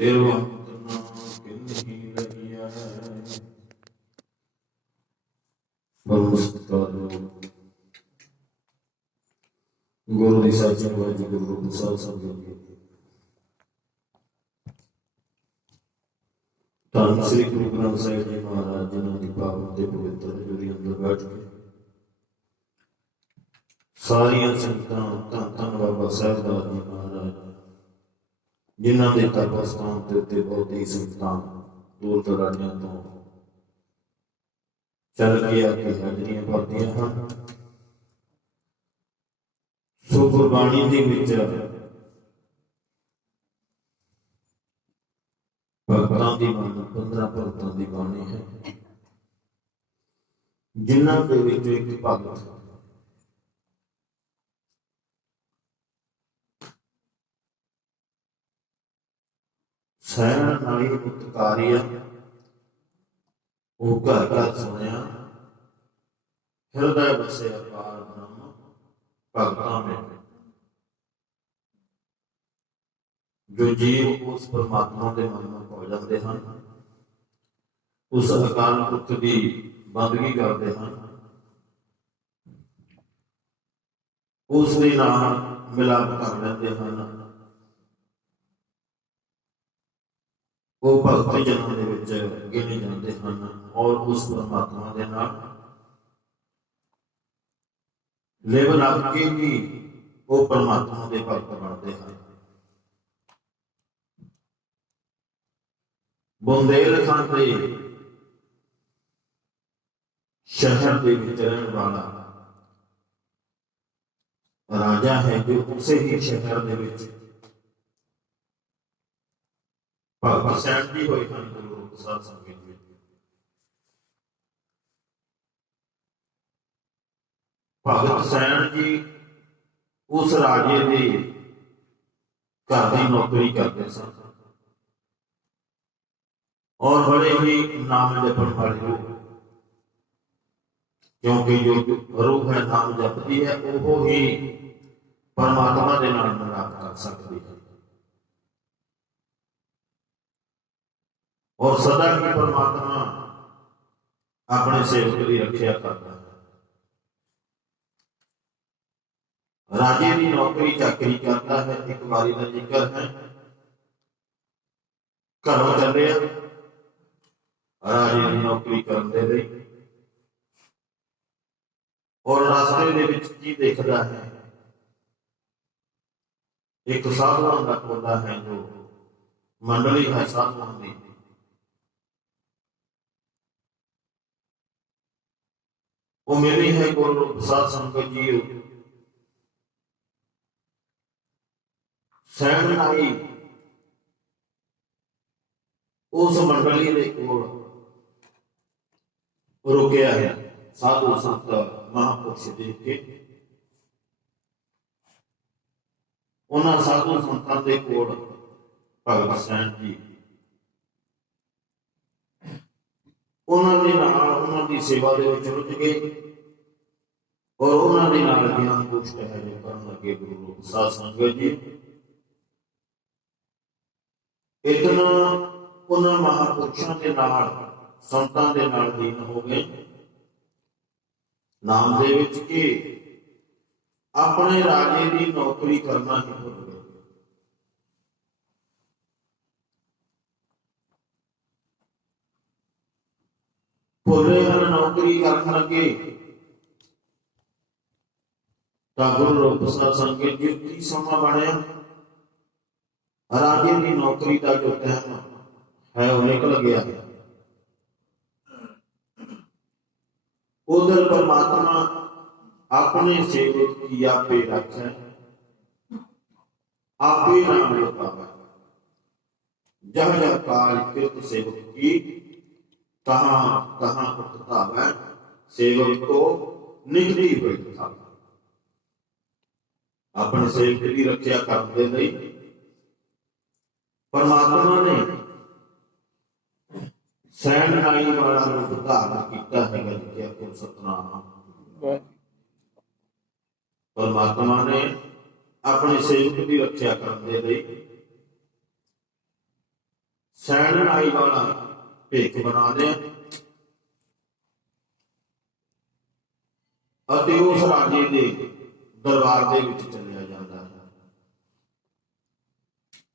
ਤੇਰੋ ਗੁਰੂ ਦੀ ਸਾਚੀ ਵਾਜੀ ਗੁਰੂ ਗ੍ਰੰਥ ਸਾਹਿਬ ਸੰਗਤ ਜੀ ਧੰਨ ਸ੍ਰੀ ਗੁਰੂ ਗ੍ਰੰਥ ਸਾਹਿਬ ਜੀ ਮਹਾਰਾਜ, ਜਿਨ੍ਹਾਂ ਦੀ ਪਾਵਨ ਤੇ ਪਵਿੱਤਰ ਹਜ਼ੂਰੀ ਅੰਦਰ ਬੈਠ ਕੇ। ਸਾਰੀਆਂ ਸੰਗਤਾਂ ਧੰਨ ਧੰਨ ਬਾਬਾ ਸਾਹਿਬ ਦਾ ਜੀ ਮਹਾਰਾਜ। ਜਿਨ੍ਹਾਂ ਦੇ ਤਪਸਥਾਨ ਦੇ ਉੱਤੇ ਬਹੁਤ ਹੀ ਸੰਗਤਾਂ ਦੂਰ ਦਰਾਜ਼ਿਆਂ ਤੋਂ ਚੱਲ ਕੇ ਆ ਕੇ ਹਾਜ਼ਰੀਆਂ ਭਰਦੀਆਂ ਹਨ। ਸੋ ਗੁਰਬਾਣੀ ਦੇ ਵਿੱਚ ਭਗਤਾਂ ਦੀ ਬਾਣੀ 15 ਭਗਤਾਂ ਦੀ ਬਾਣੀ ਹੈ। ਜਿਨ੍ਹਾਂ ਦੇ ਵਿੱਚ ਇੱਕ ਭਗਤ ਸਹਿਣ ਨਾਲੀ ਉਤਕਾਰਿਆ ਉਹ ਘਰ ਘਰ ਸੁਣਿਆ, ਹਿਰਦੈ ਬਸੇ ਅਪਾਰ ਬ੍ਰਹਮ, ਭਗਤਾਂ ਵਿੱਚ ਜੋ ਜੀਵ ਉਸ ਪਰਮਾਤਮਾ ਦੇ ਮਨ ਨੂੰ ਪਹੁੰਚ ਜਾਂਦੇ ਹਨ, ਉਸ ਅਕਾਲ ਪੁਰਖ ਦੀ ਬੰਦਗੀ ਕਰਦੇ ਹਨ। ਉਸ ਦੇ ਨਾਲ ਮਿਲਾਪ ਕਰ ਲੈਂਦੇ ਹਨ। ਉਹ ਭਗਤ ਜਨਾਂ ਦੇ ਵਿੱਚ ਗਿਣੇ ਜਾਂਦੇ ਹਨ ਔਰ ਉਸ ਪਰਮਾਤਮਾ ਦੇ ਨਾਲ ਲੇਵ ਲੱਗ ਕੇ ਵੀ ਉਹ ਪਰਮਾਤਮਾ ਦੇ ਭਗਤ ਬਣਦੇ ਹਨ ਬੁੰਦੇਲਖੰਡ ਦੇ ਸ਼ਹਿਰ ਦੇ ਵਿੱਚ ਰਹਿਣ ਵਾਲਾ ਰਾਜਾ ਹੈ ਜੋ ਉਸੇ ਹੀ ਸ਼ਹਿਰ ਭਗਤ ਸੈਣ ਜੀ ਹੋਏ ਹਨ ਗੁਰੂ ਗ੍ਰੰਥ ਸਾਹਿਬ ਸੰਗਤ ਵਿੱਚ। ਭਗਤ ਸੈਣ ਜੀ ਉਸ ਰਾਜੇ ਦੇ ਘਰ ਦੀ ਨੌਕਰੀ ਕਰਦੇ ਸਨ। ਔਰ ਬੜੇ ਹੀ ਨਾਮ ਜਪਣ ਵਾਲੇ ਲੋਕ। ਕਿਉਂਕਿ ਜੋ ਰੂਹ ਹੈ ਨਾਮ ਜਪਦੀ ਹੈ ਉਹ ਹੀ ਪਰਮਾਤਮਾ ਦੇ ਨਾਲ ਮਿਲਾਪ ਕਰ ਸਕਦੀ ਹੈ। ਔਰ ਸਦਾ ਹੀ ਪਰਮਾਤਮਾ ਆਪਣੇ ਸੇਵਕ ਦੀ ਰੱਖਿਆ ਕਰਦਾ ਹੈ। ਰਾਜੇ ਦੀ ਨੌਕਰੀ ਚਾਕਰੀ ਕਰਦਾ ਹੈ, ਇੱਕ ਵਾਰੀ ਦਾ ਜ਼ਿਕਰ ਹੈ। ਘਰੋਂ ਚੱਲਿਆ ਰਾਜੇ ਦੀ ਨੌਕਰੀ ਕਰਨ ਦੇ ਲਈ। ਔਰ ਰਸਤੇ ਦੇ ਵਿੱਚ ਕੀ ਦੇਖਦਾ ਹੈ? ਇੱਕ ਸਾਧੂਆਂ ਦਾ ਟੋਲਾ ਹੈ ਜੋ ਮੰਡਲੀ ਹੈ ਸਾਧੂਆਂ ਦੀ। ਉਹ ਮੇਰੀ ਹੈ ਗੁਰੂ ਸਾਧ ਨਾਈ ਉਸ ਮੰਡਲੀ ਦੇ ਕੋਲ ਰੁਕਿਆ ਹੈ ਸਾਧੂ ਸੰਤ ਮਹਾਪੁਰਸ਼ ਦੇਖ ਕੇ। ਉਹਨਾਂ ਸਾਧੂ ਸੰਤਾਂ ਦੇ ਕੋਲ ਭਗਤ ਸੈਣ ਜੀ। ਉਹਨਾਂ ਦੇ ਨਾਲ ਉਹਨਾਂ ਦੀ ਸੇਵਾ ਦੇ ਵਿੱਚ ਰੁੱਝ ਗਏ ਔਰ ਉਹਨਾਂ ਦੇ ਨਾਲ ਗਿਆਨ ਪੁਸ਼ਟ ਹੈ ਜੋ ਕਰਨ ਲੱਗੇ ਗੁਰੂ ਰੂਪ ਸਾਧ ਸੰਗਤ ਜੀ। ਇਤਨਾ ਉਹਨਾਂ ਮਹਾਪੁਰਸ਼ਾਂ ਦੇ ਨਾਲ, ਸੰਤਾਂ ਦੇ ਨਾਲ ਦੀਨ ਹੋ ਗਏ। ਨਾਮ ਦੇ ਵਿੱਚ ਕਿ? ਆਪਣੇ ਰਾਜੇ ਦੀ ਨੌਕਰੀ ਕਰਨਾ ਹੀ ਭੁੱਲ ਗਏ ਭੁੱਲੇ ਹਨ ਨੌਕਰੀ ਕਰਨ ਲੱਗੇ ਤਾਂ ਗੁਰੂ ਰੂਪ ਸਾਧ ਸੰਗਤ ਜੀ ਕੀ ਸਮਾਂ ਬਣਿਆ ਰਾਜੇ ਦੀ ਨੌਕਰੀ ਦਾ ਜੋ ਟਾਈਮ ਹੈ ਉਹ ਨਿਕਲ ਗਿਆ ਉਧਰ ਪਰਮਾਤਮਾ ਆਪਣੇ ਸੇਵਕ ਕੀ ਆਪੇ ਰੱਖੈ ਆਪੇ ਨਾਮ ਲੁਕਾਵੇ ਜਹ ਜਹ ਕਾਲ ਕਿਰਤ ਸੇਵਕ ਕੀ ਕਹਾਂ ਕਹਾਂ ਉਤਤਾਵੈ ਸੇਵਕ ਕੋ ਨਿਗਰੀ ਹੋਈ ਆਪਣੇ ਸੇਵਕ ਦੀ ਰੱਖਿਆ ਕਰਨ ਦੇ ਲਈ ਪਰਮਾਤਮਾ ਨੇ ਸੈਨ ਨਾਈ ਵਾਲਾ ਨੂੰ ਧਾਰਨ ਕੀਤਾ ਹੈਗਾ ਜਿੱਥੇ ਕੋ ਸਤਨਾਮ। ਪਰਮਾਤਮਾ ਨੇ ਆਪਣੇ ਸੇਵਕ ਦੀ ਰੱਖਿਆ ਕਰਨ ਦੇ ਲਈ ਸੈਣ ਨਾਈ ਵਾਲਾ ਭੇਖ ਬਣਾ ਦੇ ਅਤੇ ਉਸ ਰਾਜੇ ਦੇ ਦਰਬਾਰ ਦੇ ਵਿੱਚ ਚਲਿਆ ਜਾਂਦਾ ਹੈ।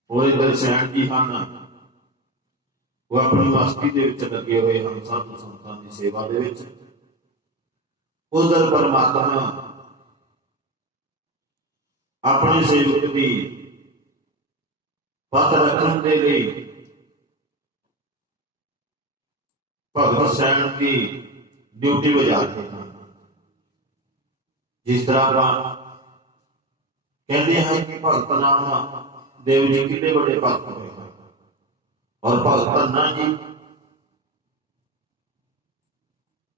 ਉਹ ਇਧਰ ਸੈਣ ਹਨ। ਉਹ ਆਪਣੀ ਮਸਤੀ ਦੇ ਵਿੱਚ ਲੱਗੇ ਹੋਏ ਹਨ ਸਾਧੂ ਸੰਤਾਂ ਦੀ ਸੇਵਾ ਦੇ ਵਿੱਚ। ਉਧਰ ਪਰਮਾਤਮਾ ਆਪਣੇ ਸੇਵਕ ਦੀ ਪਤ ਰੱਖਣ ਦੇ ਲਈ भगवत सैन की ड्यूटी बजाते हैं। जिस तरह का कहते हैं कि भगत नाम देव जी कितने बड़े भक्त हुए और भगत अन्ना जी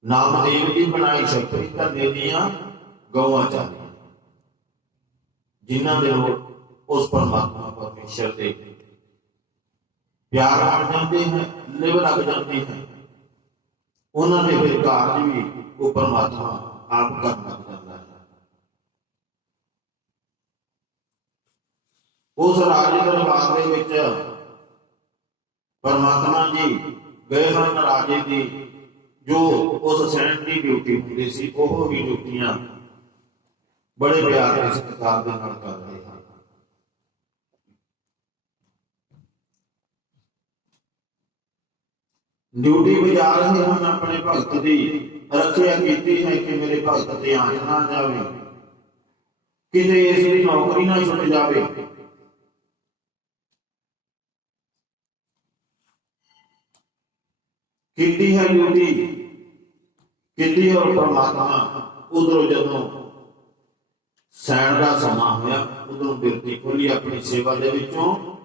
नामदेव जी बनाई शक्ति का देवियाँ गौवा जिन्हों के लोग उस परमात्मा परमेश्वर के प्यार आ जाते हैं लिव लग जाते हैं। ਉਹਨਾਂ ਦੇ ਫਿਰ ਕਾਰਜ ਵੀ ਉਹ ਪਰਮਾਤਮਾ ਆਪ ਕਰਨ ਲੱਗ ਜਾਂਦਾ ਹੈ ਉਸ ਰਾਜ ਦਰਬਾਰ ਦੇ ਵਿੱਚ ਪਰਮਾਤਮਾ ਜੀ ਗਏ ਹਨ ਰਾਜੇ ਦੀ, ਜੋ ਉਸ ਸੈਨ ਦੀ ਡਿਊਟੀ ਹੁੰਦੀ ਸੀ, ਉਹ ਵੀ ਡਿਊਟੀਆਂ ਬੜੇ ਪਿਆਰ ਤੇ ਸਤਿਕਾਰ ਦੇ ਨਾਲ ਕਰ ਰਹੇ ਹਨ ਡਿਊਟੀ ਵਜਾ ਰਹੇ ਹਨ ਆਪਣੇ ਭਗਤ ਦੀ ਰੱਖਿਆ ਕੀਤੀ ਹੈ ਕਿ ਮੇਰੇ ਭਗਤ ਤੇ ਆਂਚ ਨਾ ਜਾਵੇ। ਕਿਤੇ ਇਸ ਦੀ ਨੌਕਰੀ ਨਾ ਛੁੱਟ ਜਾਵੇ। ਕੀਤੀ ਹੈ ਡਿਊਟੀ, ਕੀਤੀ ਔਰ ਪਰਮਾਤਮਾ ਉਧਰੋਂ ਜਦੋਂ ਸੈਣ ਦਾ ਸਮਾਂ ਹੋਇਆ, ਉਦੋਂ ਬਿਰਤੀ ਖੋਲੀ ਆਪਣੀ ਸੇਵਾ ਦੇ ਵਿੱਚੋਂ।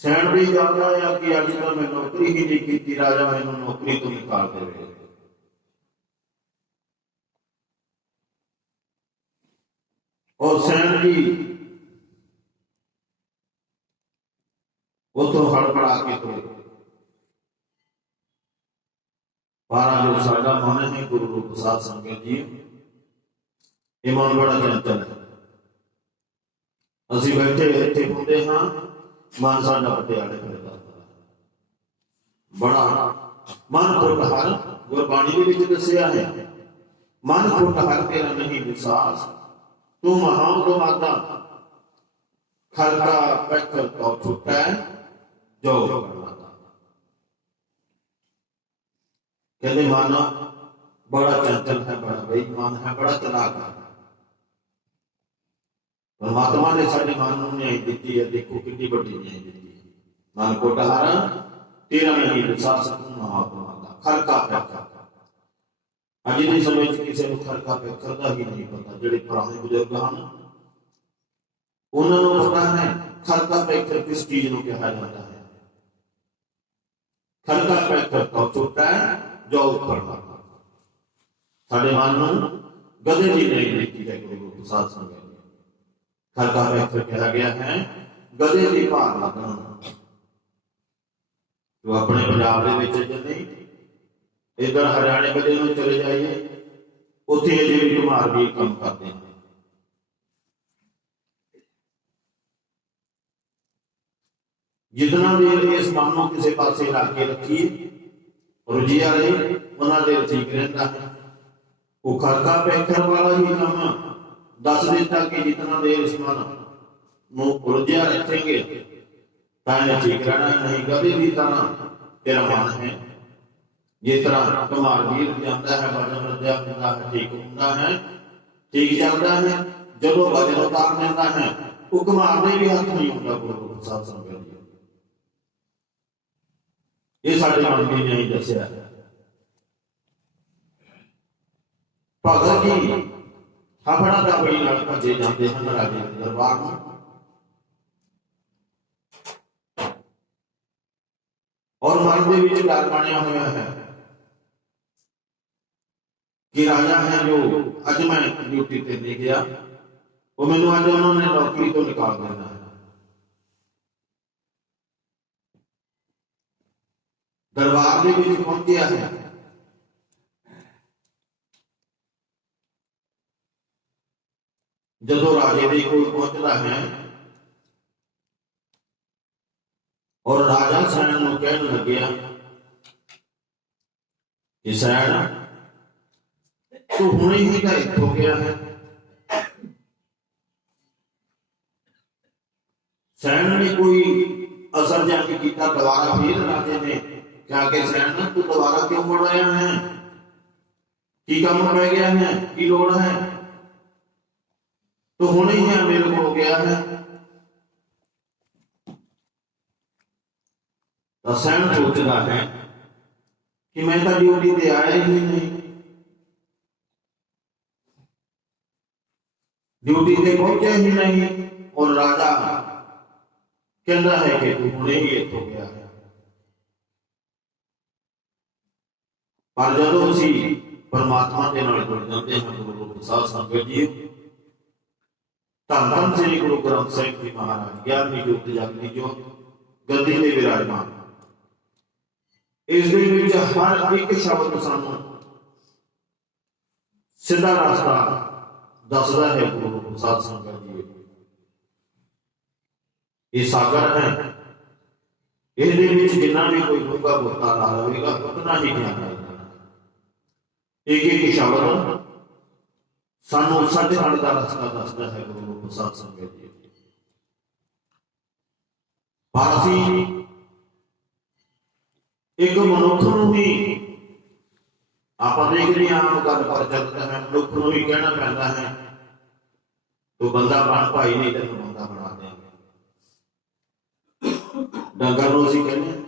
ਸੈਣ ਵੀ ਜਾਂਦਾ ਆ ਕਿ ਅੱਜ ਤਾਂ ਮੈਂ ਨੌਕਰੀ ਹੀ ਨਹੀਂ ਕੀਤੀ ਰਾਜਾ ਮੈਨੂੰ ਨੌਕਰੀ ਤੋਂ ਨਿਕਾਲ ਦੇਵੇ ਔਰ ਸੈਣ ਜੀ ਉਤੋਂ ਹੜਬੜਾ ਕੇ ਤੁਰੇ ਪਾਰਾ ਜੋ ਸਾਡਾ ਮਨ ਹੈ ਗੁਰੂ ਰੂਪ ਸਾਧ ਸੰਗਤ ਜੀ ਇਹ ਮਨ ਬੜਾ ਚੰਚਲ ਹੈ ਅਸੀਂ ਬੈਠੇ ਇੱਥੇ ਹੁੰਦੇ ਹਾਂ ਮਨ ਸਾਡਾ ਪਟਿਆਲੇ ਫਿਰਦਾ ਬੜਾ ਮਨ ਫੁੱਟ ਹਰ ਗੁਰਬਾਣੀ ਦੇ ਵਿੱਚ ਦੱਸਿਆ ਹੈ ਮਨ ਫੁੱਟ ਹਰ ਤੇਰਾ ਨਹੀਂ ਵਿਸਾਸ ਤੂੰ ਮਹਾਨ ਤੋਂ ਮਾਤਾ ਖਲਕਾ ਪੈਕਰ ਤੋਂ ਛੁੱਟਾ ਜੋ ਕਰਵਾਤਾ ਕਹਿੰਦੇ ਮਨ ਬੜਾ ਚੰਚਲ ਹੈ ਬੜਾ ਬੇਈਮਾਨ ਹੈ ਬੜਾ ਚਲਾਕ ਹੈ ਪਰਮਾਤਮਾ ਨੇ ਸਾਡੇ ਮਨ ਨੂੰ ਨਿਆਂ ਦਿੱਤੀ ਹੈ ਦੇਖੋ ਕਿੰਨੀ ਵੱਡੀ ਨਿਆਂ ਦਿੱਤੀ ਹੈ ਮਨ ਕੋ ਟਹਾਰਾ ਤੇਰਾ ਨਹੀਂ ਵਿਸਾਸ ਮਹਾਤਮਾ ਦਾ ਖਰਕਾ ਪੈਕਰ ਅੱਜ ਦੇ ਸਮੇਂ 'ਚ ਕਿਸੇ ਨੂੰ ਖਰਕਾ ਪੈਕਰ ਦਾ ਹੀ ਨਹੀਂ ਪਤਾ ਜਿਹੜੇ ਪੁਰਾਣੇ ਬਜ਼ੁਰਗ ਹਨ ਉਹਨਾਂ ਨੂੰ ਪਤਾ ਹੈ ਖਰਕਾ ਪੈਕਰ ਕਿਸ ਚੀਜ਼ ਨੂੰ ਕਿਹਾ ਜਾਂਦਾ ਹੈ ਖਰਕਾ ਪੈਕਰ ਤੋਂ ਛੋਟਾ ਹੈ ਜੋ ਉੱਪਰ ਦਾ ਸਾਡੇ ਮਨ ਨੂੰ ਗਦੇ ਦੀ ਨਹੀਂ ਦਿੱਤੀ ਹੈ ਗੁਰੂ ਸਾਧ ਸੰਗਤ ਖਰਕਾ ਪੈਕਰ ਕਿਹਾ ਗਿਆ ਹੈ ਗਦੇ ਦੀ ਭਾਰ ਲੱਗਣਾ ਜੋ ਆਪਣੇ ਪੰਜਾਬ ਦੇ ਵਿੱਚ ਜਦ ਇਧਰ ਹਰਿਆਣੇ ਬਦੇ ਨੂੰ ਚਲੇ ਜਾਈਏ, ਉੱਥੇ ਅਜੇ ਵੀ ਕੁਮਾਰ ਵੀ ਕੰਮ ਕਰਦੇ ਹਨ ਜਿਤਨਾ ਦੇਰ ਇਸ ਮਨ ਨੂੰ ਕਿਸੇ ਪਾਸੇ ਲਾ ਕੇ ਰੱਖੀਏ, ਰੁਜੀਆ ਰਹੇ, ਉਹਨਾਂ ਦੇ ਠੀਕ ਰਹਿੰਦਾ ਹੈ। ਉਹ ਖਰਕਾ ਪੈਕਰ ਵਾਲਾ ਹੀ ਕੰਮ ਦੱਸ ਦਿੱਤਾ ਕਿ ਜਿਤਨਾ ਦੇਰ ਇਸ ਮਨ ਨੂੰ ਉਲਝਿਆ ਰੱਖेंगे ਤਾਂ ਇਹ ਠੀਕ ਨਹੀਂ ਕਦੇ ਵੀ ਤਰ੍ਹਾਂ ਤੇਰਾ ਮਨ ਹੈ। ਜਿਸ ਤਰ੍ਹਾਂ ਕੁਮਾਰ ਵੀਰ ਜਾਂਦਾ ਹੈ, ਵਜਨ ਰੱਜਿਆ ਹੁੰਦਾ ਹੈ, ਠੀਕ ਹੁੰਦਾ ਹੈ। ਠੀਕ ਚੱਲਦਾ ਹੈ, ਜਦੋਂ ਵਜਨ ਉਤਾਰ ਲੈਂਦਾ ਹੈ ਉਹ ਕੁਮਾਰ ਦੇ ਵੀ ਹੱਥ ਨਹੀਂ ਹੁੰਦਾ ਗੁਰੂ ਸਾਹਿਬ ਸੰਗਤ ਜੀ ਇਹ ਸਾਡੇ ਮਨ ਦੀ ਨਹੀਂ ਦੱਸਿਆ। ਭਗਤ ਜੀ ਹਫੜਾ ਦਾ ਬੜੀ ਨਾਲ ਭੱਜੇ ਜਾਂਦੇ ਹਨ ਰਾਜੇ ਦੇ ਦਰਬਾਰ ਨੂੰ ਔਰ ਮਨ ਦੇ ਵਿੱਚ ਡਰ ਬਣਿਆ ਹੋਇਆ ਹੈ ਕਿ ਰਾਜਾ ਹੈ ਜੋ ਅੱਜ ਮੈਂ ਡਿਊਟੀ ਤੇ ਲੈ ਗਿਆ ਉਹ ਮੈਨੂੰ ਅੱਜ ਉਹਨਾਂ ਨੇ ਨੌਕਰੀ ਤੋਂ ਨਿਕਾਲ ਦੇਣਾ ਹੈ ਦਰਬਾਰ ਦੇ ਵਿੱਚ ਪਹੁੰਚਿਆ ਹੈ ਜਦੋਂ ਰਾਜੇ ਦੇ ਕੋਲ ਪਹੁੰਚਦਾ ਹੈ ਔਰ ਰਾਜਾ ਸੈਣ ਨੂੰ ਕਹਿਣ ਲੱਗਿਆ ਕਿ ਸੈਣ ਤੂੰ ਹੁਣੇ ਹੀ ਤਾਂ ਇੱਥੋਂ ਗਿਆ ਹੈ ਸੈਣ ਨੇ ਕੋਈ ਅਸਰ ਜਾ ਕੇ ਕੀਤਾ ਦੁਬਾਰਾ ਫੇਰ ਰਾਜੇ ਨੇ ਕਿਹਾ ਕਿ ਸੈਣ ਤੂੰ ਦੁਬਾਰਾ ਕਿਉਂ ਮੁੜ ਆਇਆ ਹੈ ਕੀ ਕੰਮ ਪੈ ਗਿਆ ਹੈ ਕੀ तो होने ही अवेलेबल हो गया है। रसायन सोचता है कि मैं तो ड्यूटी पे आया ही नहीं। ड्यूटी पे पहुँचे ही नहीं और राजा कह रहा है कि तू उन्हें ही हो गया है। पर जदों उसी परमात्मा के नाल जुड़ जाते हैं तो साथ संगत जी ਧੰਨ ਧੰਨ ਸ੍ਰੀ ਗੁਰੂ ਗ੍ਰੰਥ ਸਾਹਿਬ ਜੀ ਮਹਾਰਾਜ ਗਿਆਨੀ ਜੋਤ ਜਗਦੀ ਜੋ ਗੱਦੀ ਤੇ ਵਿਰਾਜਮਾਨ ਇਸ ਦੇ ਵਿੱਚ ਹਰ ਇੱਕ ਸ਼ਬਦ ਸਾਨੂੰ ਸਿੱਧਾ ਰਸਤਾ ਦੱਸਦਾ ਹੈ ਗੁਰੂ ਗ੍ਰੰਥ ਸਾਹਿਬ ਸੰਗਤ ਜੀ ਇਹ ਸਾਗਰ ਹੈ ਇਹਦੇ ਵਿੱਚ ਜਿੰਨਾ ਵੀ ਕੋਈ ਡੂੰਘਾ ਗੋਤਾ ਲਾ ਲਵੇਗਾ ਉਤਨਾ ਹੀ ਗਿਆਨ ਆਏਗਾ ਇੱਕ ਇੱਕ ਸ਼ਬਦ ਸਾਨੂੰ ਸੱਚਖੰਡ ਦਾ ਰਸਤਾ ਦੱਸਦਾ ਹੈ ਗੁਰੂ ਗ੍ਰੰਥ ਸਾਹਿਬ ਸੰਗਤ ਜੀ ਪਰ ਅਸੀਂ ਇੱਕ ਮਨੁੱਖ ਨੂੰ ਹੀ ਆਪਾਂ ਦੇਖਦੇ ਹਾਂ ਆਮ ਗੱਲ ਪਰ ਚੱਲਦਾ ਹੈ ਮਨੁੱਖ ਨੂੰ ਹੀ ਕਹਿਣਾ ਪੈਂਦਾ ਹੈ ਤੂੰ ਬੰਦਾ ਬਣ ਭਾਈ ਨਹੀਂ ਤੈਨੂੰ ਬੰਦਾ ਬਣਾ ਦਿਆਂਗੇ ਡੰਗਰ ਨੂੰ ਅਸੀਂ ਕਹਿੰਦੇ ਹਾਂ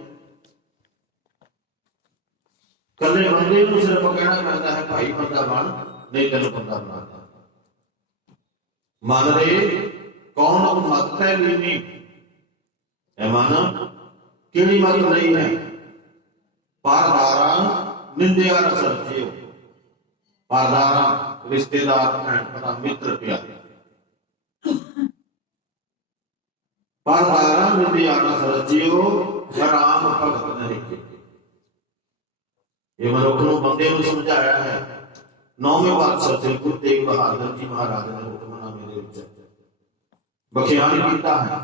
ਕੱਲੇ ਬੰਦੇ ਨੂੰ ਸਿਰਫ ਕਹਿਣਾ ਪੈਂਦਾ ਹੈ ਭਾਈ ਬੰਦਾ ਬਣ मन रे कौन उन्मत्त है लेनी माना केड़ी मत नहीं है। पारदारा निंदया न सरजियो पारदारा रिश्तेदार हैं पता मित्र प्यारे पारदारा निंदया न सरजियो राम भगत नहीं ये मनोकरों बंदे समझाया है। ਇਹ ਮਨੁੱਖ ਨੂੰ ਬੰਦੇ ਨੂੰ ਸਮਝਾਇਆ ਹੈ ਨੌਵੇਂ ਬਾਦਸ਼ਾਹ ਸ੍ਰੀ ਗੁਰੂ ਤੇਗ ਬਹਾਦਰ ਜੀ ਮਹਾਰਾਜ ਨੇ ਹੁਕਮਨਾਮੇ ਦੇ ਵਿੱਚ ਬਖਿਆਨ ਕੀਤਾ ਹੈ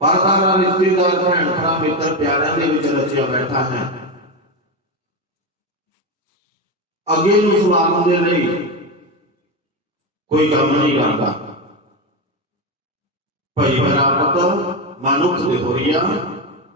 ਪਰਦਾਰਾ ਰਿਸ਼ਤੇਦਾਰ ਭੈਣ ਭਰਾ ਮਿੱਤਰ ਪਿਆਰਿਆਂ ਦੇ ਵਿੱਚ ਰਚਿਆ ਬੈਠਾ ਹੈ ਅੱਗੇ ਨੂੰ ਸਵਾਰਨ ਦੇ ਲਈ ਕੋਈ ਕੰਮ ਨਹੀਂ ਕਰਦਾ ਭਈ ਬਰਾਬਤ ਮਨੁੱਖ ਦੇ ਹੋਰੀਆ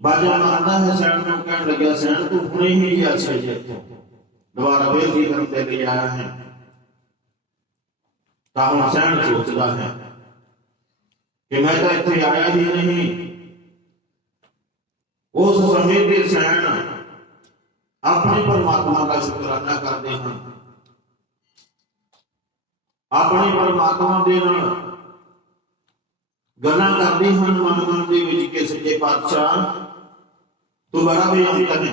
ਬਾਜਾ ਮਾਰਦਾ ਹੈ ਸੈਣ ਨੂੰ ਕਹਿਣ ਲੱਗਿਆ ਸੈਣ ਤੂੰ ਹੁਣੇ ਹੀ ਗਿਆ ਸੀ ਜੇ ਇੱਥੋਂ ਦੁਬਾਰਾ ਬੇਨਤੀ ਕਰਨ ਦੇ ਲਈ ਆਇਆ ਹੈ ਤਾਂ ਹੁਣ ਸੈਣ ਸੋਚਦਾ ਹੈ ਕਿ ਮੈਂ ਤਾਂ ਇੱਥੇ ਆਇਆ ਹੀ ਨਹੀਂ ਉਸ ਸਮੇਂ ਦੇ ਸੈਣ ਆਪਣੇ ਪਰਮਾਤਮਾ ਦਾ ਸ਼ੁਕਰਾਨਾ ਕਰਦੇ ਹਨ ਆਪਣੇ ਪਰਮਾਤਮਾ ਦੇ ਨਾਲ ਗੱਲਾਂ ਕਰਦੇ ਹਨ ਮਨ ਮਨ ਦੇ ਵਿੱਚ ਕਿ ਸੱਚੇ ਪਾਤਸ਼ਾਹ ਤੂੰ ਬੜਾ ਬੇਅੰਤ ਹੈ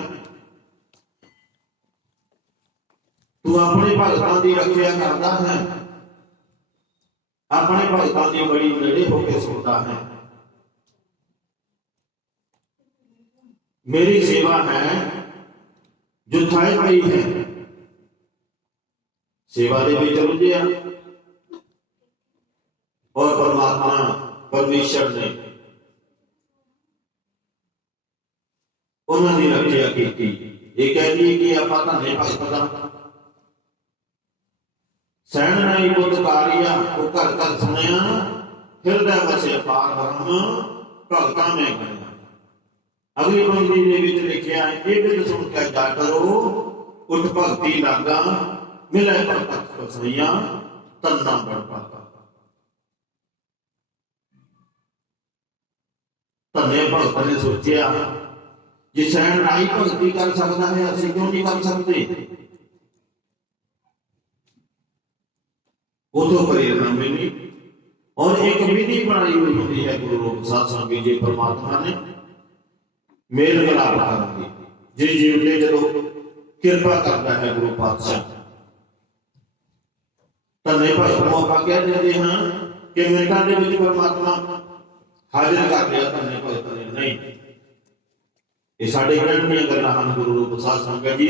ਤੂੰ ਆਪਣੇ ਭਗਤਾਂ ਦੀ ਰੱਖਿਆ ਕਰਦਾ ਹੈ ਆਪਣੇ ਭਗਤਾਂ ਦੀ ਬੜੀ ਨੇੜੇ ਹੋ ਕੇ ਸੁਣਦਾ ਹੈ ਮੇਰੀ ਸੇਵਾ ਹੈ ਜੋ ਥਾਏ ਪਈ ਹੈ ਸੇਵਾ ਦੇ ਵਿੱਚ ਰੁੱਝਿਆ ਔਰ ਪਰਮਾਤਮਾ ਪਰਮੇਸ਼ਰ ਨੇ ਉਹਨਾਂ ਦੀ ਰੱਖਿਆ ਕੀਤੀ ਇਹ ਕਹਿੰਦੀ ਕਿ ਆਪਾਂ ਧੰਨੇ ਭਗਤ ਦਾ ਸੈਣ ਨਹੀਂ ਬੁੱਧ ਕਾਰਿਆ ਉਹ ਘਰ ਘਰ ਸੁਣਿਆ ਹਿਰਦੈ ਵਸੇ ਪਾਰ ਬ੍ਰਹਮ ਭਗਤਾਂ ਮੈਂ ਗਣਿਆ ਅਗਲੀ ਪੰਕਤੀ ਦੇ ਵਿੱਚ ਲਿਖਿਆ ਹੈ ਇਹ ਬਿਦ ਸੁਣ ਕੇ ਜਾ ਕਰੋ ਉਠ ਭਗਤੀ ਲਾਗਾ ਮਿਲੇ ਪ੍ਰਤਖ ਕਸਈਆਂ ਤੰਨਾ ਬੜ ਪਾਤਾ ਤੰਨੇ ਭਗਤ ਨੇ ਸੋਚਿਆ ਜੇ ਸੈਣ ਰਾਈ ਭਗਤੀ ਕਰ ਸਕਦਾ ਹੈ ਅਸੀਂ ਕਿਉਂ ਨਹੀਂ ਕਰ ਸਕਦੇ ਉਦੋਂ ਪ੍ਰੇਰਣਾ ਮਿਲੀ ਔਰ ਇੱਕ ਵਿਧੀ ਬਣਾਈ ਹੋਈ ਹੁੰਦੀ ਹੈ ਗੁਰੂ ਰੂਪ ਸਾਧ ਸੰਗਤ ਜੀ ਪਰਮਾਤਮਾ ਨੇ ਮੇਲ ਮਿਲਾਪ ਕਰਨ ਦੀ ਜਿਸ ਜੀਵ ਤੇ ਜਦੋਂ ਕਿਰਪਾ ਕਰਦਾ ਹੈ ਗੁਰੂ ਪਾਤਸ਼ਾਹ ਤਾਂ ਨਹੀਂ ਭਗਤ ਨੂੰ ਆਪਾਂ ਕਹਿ ਦਿੰਦੇ ਹਾਂ ਕਿ ਮਿੰਟਾਂ ਦੇ ਵਿੱਚ ਪਰਮਾਤਮਾ ਹਾਜ਼ਰ ਕਰ ਲਿਆ ਤਾਂ ਨਹੀਂ ਭਗਤ ਨੇ ਨਹੀਂ ਇਹ ਸਾਡੇ ਗ੍ਰੰਥ ਦੀਆਂ ਗੱਲਾਂ ਹਨ, ਗੁਰੂ ਰੂਪ ਸਾਧ ਸੰਗਤ ਜੀ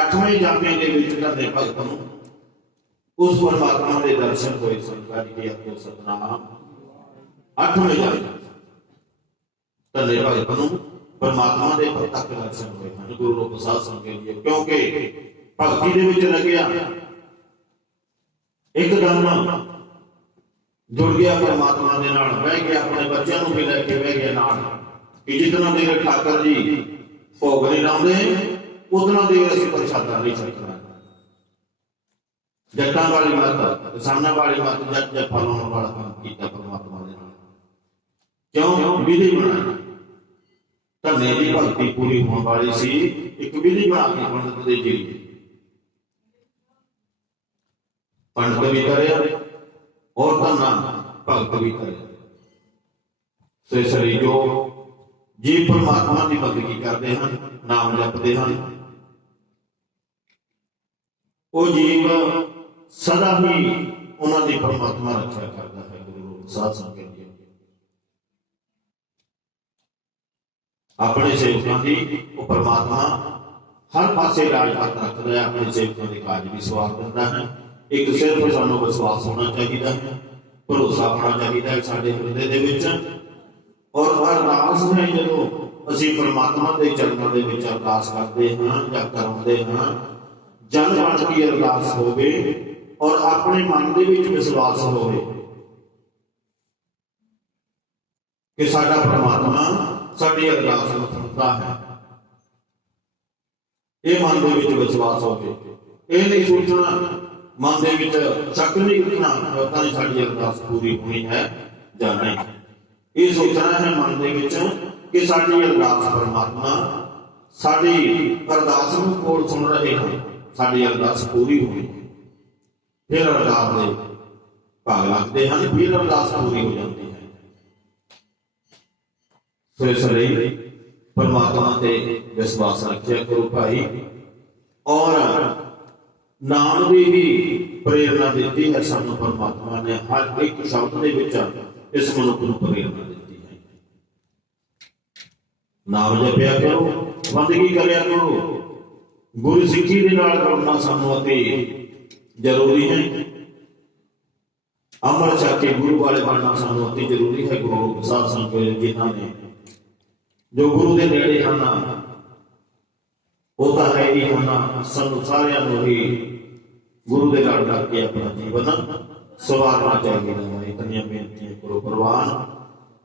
ਅੱਠਵੇਂ ਜਾਮੇ ਦੇ ਵਿੱਚ ਕਰਦੇ ਭਗਤ ਨੂੰ ਉਸ ਪਰਮਾਤਮਾ ਦੇ ਦਰਸ਼ਨ ਹੋਏ ਸੰਗਤ ਜੀ ਆਪੋ ਸਤਨਾਮ। ਅੱਠਵੇਂ ਜਾਮੇ ਤਲੇ ਭਗਤ ਨੂੰ ਪਰਮਾਤਮਾ ਦੇ ਪ੍ਰਤੱਖ ਦਰਸ਼ਨ ਹੋਏ ਹਨ, ਗੁਰੂ ਰੂਪ ਸਾਧ ਸੰਗਤ ਜੀ ਕਿਉਂਕਿ ਭਗਤੀ ਦੇ ਵਿੱਚ ਲੱਗਿਆ। ਇੱਕਦਮ ਜੁੜ ਗਿਆ ਪਰਮਾਤਮਾ ਦੇ ਨਾਲ, ਬਹਿ ਗਿਆ, ਆਪਣੇ ਬੱਚਿਆਂ ਨੂੰ ਵੀ ਲੈ ਕੇ ਬਹਿ ਗਿਆ ਨਾਲ। ਕਿ ਜਿਤਨਾ ਦੇਰ ਠਾਕਰ ਜੀ, ਭੋਗ ਨਹੀਂ ਲਾਉਂਦੇ ਉਤਨਾ ਦੇਰ ਅਸੀਂ ਪ੍ਰਸ਼ਾਦਾ ਨਹੀਂ ਛਕਣਾ। ਜੱਟਾਂ ਵਾਲੀ ਮਤ, ਕਿਸਾਨਾਂ ਵਾਲੀ ਮਤ, ਜੱਟ ਜੱਫਾ ਲਾਉਣ ਵਾਲਾ ਕੰਮ ਕੀਤਾ ਪਰਮਾਤਮਾ ਦੇ ਨਾਲ। ਕਿਉਂ? ਵਿਧੀ ਬਣਾਈ। ਧੰਨੇ ਦੀ ਭਗਤੀ ਪੂਰੀ ਹੋਣ ਵਾਲੀ ਸੀ, ਇੱਕ ਵਿਧੀ ਬਣਾ ਕੇ ਪੰਡਤ ਦੇ ਜੀ ਪੰਡਤ ਵੀ ਕਰਿਆ ਔਰ ਧੰਨਾ ਭਗਤ ਵੀ ਕਰਿਆ। ਸੋ ਸਰੀ ਜੋ ਜੀ ਪਰਮਾਤਮਾ ਦੀ ਬੰਦਗੀ ਕਰਦੇ ਹਨ, ਨਾਮ ਜਪਦੇ ਹਨ। ਉਹ ਜੀਵ ਸਦਾ ਹੀ ਉਹਨਾਂ ਦੀ ਪਰਮਾਤਮਾ ਰੱਖਿਆ ਕਰਦਾ ਹੈ, ਗੁਰੂ ਰੂਪ ਸਾਧ ਸੰਗਤ ਜੀ ਆਪਣੇ ਸੇਵਕਾਂ ਦੀ ਉਹ ਪਰਮਾਤਮਾ ਹਰ ਪਾਸੇ ਰਾਜ ਰੱਖਦਾ ਹੈ ਆਪਣੇ ਸੇਵਕਾਂ ਦੇ ਕਾਜ ਵੀ ਸਵਾਰ ਦਿੰਦਾ ਹੈ। ਇੱਕ ਸਿਰਫ ਸਾਨੂੰ ਵਿਸ਼ਵਾਸ ਹੋਣਾ ਚਾਹੀਦਾ ਹੈ, ਭਰੋਸਾ ਹੋਣਾ ਚਾਹੀਦਾ ਹੈ ਸਾਡੇ ਹਿਰਦੇ ਦੇ ਵਿੱਚ। ਔਰ ਅਰਦਾਸ ਹੈ ਜਦੋਂ ਅਸੀਂ ਪਰਮਾਤਮਾ ਦੇ ਚਰਨਾਂ ਦੇ ਵਿੱਚ ਅਰਦਾਸ ਕਰਦੇ ਹਾਂ ਜਾਂ ਕਰਦੇ ਹਾਂ, ਜਨ ਬਣ ਕੇ ਅਰਦਾਸ ਹੋਵੇ ਔਰ ਆਪਣੇ ਮਨ ਦੇ ਵਿੱਚ ਵਿਸ਼ਵਾਸ ਹੋਵੇ ਕਿ ਸਾਡਾ ਪਰਮਾਤਮਾ ਸਾਡੀ ਅਰਦਾਸ ਨੂੰ ਸੁਣਦਾ ਹੈ। ਇਹ ਮਨ ਦੇ ਵਿੱਚ ਵਿਸ਼ਵਾਸ ਹੋਵੇ। ਇਹ ਨਹੀਂ ਸੋਚਣਾ, ਮਨ ਦੇ ਵਿੱਚ ਸ਼ੱਕ ਨਹੀਂ ਰੱਖਣਾ ਪਤਾ ਨਹੀਂ ਸਾਡੀ ਅਰਦਾਸ ਪੂਰੀ ਹੋਣੀ ਹੈ ਜਾਂ ਨਹੀਂ। ਇਹ ਸੋਚਣਾ ਹੈ ਮਨ ਦੇ ਵਿੱਚ ਕਿ ਸਾਡੀ ਅਰਦਾਸ ਪਰਮਾਤਮਾ, ਸਾਡੀ ਅਰਦਾਸ ਨੂੰ ਕੋਲ ਸੁਣ ਰਹੇ ਹਨ ਸਾਡੀ ਅਰਦਾਸ ਪੂਰੀ ਹੋਈ ਹੈ ਫਿਰ ਅਰਦਾਸ ਦੇ ਭਾਗ ਲੱਗਦੇ ਹਨ, ਫਿਰ ਅਰਦਾਸ ਪੂਰੀ ਹੋ ਜਾਂਦੀ ਹੈ। ਸੋ ਇਸ ਲਈ ਪਰਮਾਤਮਾ ਤੇ ਵਿਸ਼ਵਾਸ ਰੱਖਿਆ ਕਰੋ ਭਾਈ। ਔਰ ਨਾਮ ਦੀ ਵੀ ਪ੍ਰੇਰਣਾ ਦਿੱਤੀ ਹੈ ਸਾਨੂੰ ਪਰਮਾਤਮਾ ਨੇ, ਹਰ ਇੱਕ ਸ਼ਬਦ ਦੇ ਵਿੱਚ। ਇਸ ਮਨੁੱਖ ਨੂੰ ਪ੍ਰੇਰਣਾ ਦਿੱਤੀ ਹੈ ਨਾਮ ਜਪਿਆ ਕਰੋ ਬੰਦਗੀ ਕਰਿਆ ਕਰੋ ਗੁਰੂ ਸਿੱਖੀ ਦੇ ਨਾਲ ਜੁੜਨਾ ਸਾਨੂੰ ਅਤੀ ਜ਼ਰੂਰੀ ਹੈ ਅਮਰ ਛਕ ਕੇ ਗੁਰੂ ਵਾਲੇ ਬਣਨਾ ਸਾਨੂੰ ਅਤੀ ਜ਼ਰੂਰੀ ਹੈ ਗੁਰੂ ਰੂਪ ਸਾਧ ਸੰਗਤ ਜਿਨ੍ਹਾਂ ਨੇ ਜੋ ਗੁਰੂ ਦੇ ਨੇੜੇ ਹਨ ਉਹ ਤਾਂ ਹੈ ਹੀ ਹਨ ਸਾਨੂੰ ਸਾਰਿਆਂ ਨੂੰ ਹੀ ਗੁਰੂ ਦੇ ਨਾਲ ਲੱਗ ਕੇ ਆਪਣਾ ਜੀਵਨ ਸਵਾਰਨਾ ਚਾਹੀਦਾ ਹੈ ਇਤਨੀਆਂ ਬੇਨਤੀਆਂ ਕਰੋ ਪ੍ਰਵਾਨ।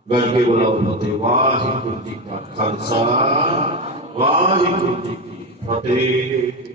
ਗੱਜ ਕੇ ਬੁਲਾਓ ਫਤਿਹ ਵਾਹਿਗੁਰੂ ਜੀ ਕਾ ਖਾਲਸਾ ਵਾਹਿਗੁਰੂ ਜੀ ਕੀ ਫਤਿਹ।